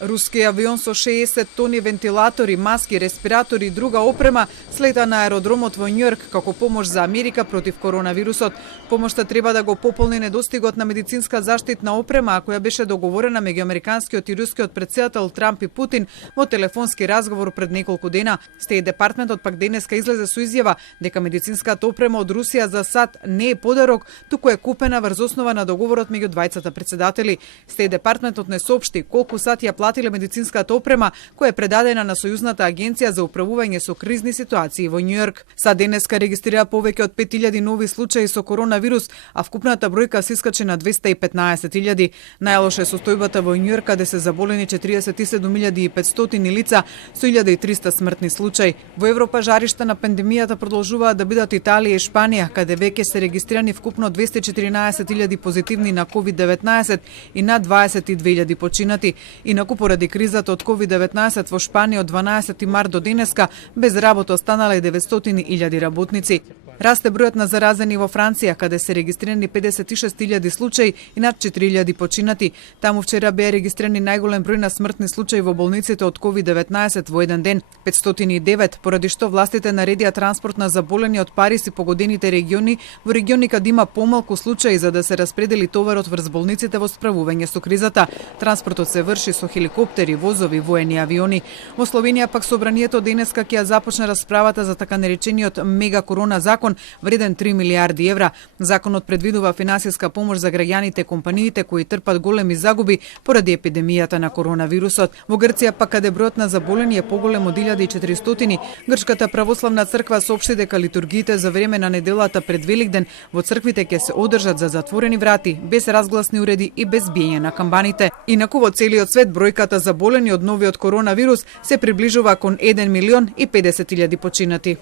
Руски авион со 60 тони вентилатори, маски, респиратори и друга опрема слета на аеродромот во Њујорк како помош за Америка против коронавирусот. Помошта треба да го пополни недостигот на медицинска заштитна опрема, која беше договорена меѓу американскиот и рускиот претседател Трамп и Путин во телефонски разговор пред неколку дена. Стеј департментот пак денеска излезе со изјава дека медицинската опрема од Русија за САД не е подарок, туку е купена врз основа на договорот меѓу двајцата претседатели. Стеј департментот не соопшти колку САД ја платиле медицинската опрема која е предадена на Сојузната агенција за управување со кризни ситуации во Њујорк. САД денеска регистрира повеќе од 5000 нови случаи со коронавирус, а вкупната бројка се искачи на 215.000. Најлоша е состојбата во Њујорк, каде се заболени 47.500 лица со 1300 смртни случаи. Во Европа жаришта на пандемијата продолжуваат да бидат Италија и Шпанија, каде веќе се регистрирани вкупно 214.000 позитивни на COVID-19 и над 22.000 починати. Инаку поради кризата од COVID-19 во Шпанија од 12 март до денеска без работа останале 900.000 работници. Расте бројот на заразени во Франција, каде се регистрирани 56.000 случаи и над 4.000 починати. Таму вчера беа регистрирани најголем број на смртни случаи во болниците од COVID-19 во еден ден, 509, поради што властите наредија транспорт на заболени од Париз и погодените региони во региони каде има помалку случаи за да се распредели товарот врз болниците во справување со кризата. Транспортот се врши со хеликоптери, возови, воени авиони. Во Словенија пак собранието денеска ќе ја започне расправата за така наречениот мега корона закон вреден 3 милиарди евра. Законот предвидува финансиска помош за граѓаните и компаниите кои трпат големи загуби поради епидемијата на коронавирусот. Во Грција пак каде бројот на заболени е поголем од 1400, Грчката православна црква соопшти дека литургиите за време на неделата пред Великден во црквите ќе се одржат за затворени врати, без разгласни уреди и без биење на камбаните. Инаку во целиот свет бројката заболени од новиот коронавирус се приближува кон 1.050.000 починати.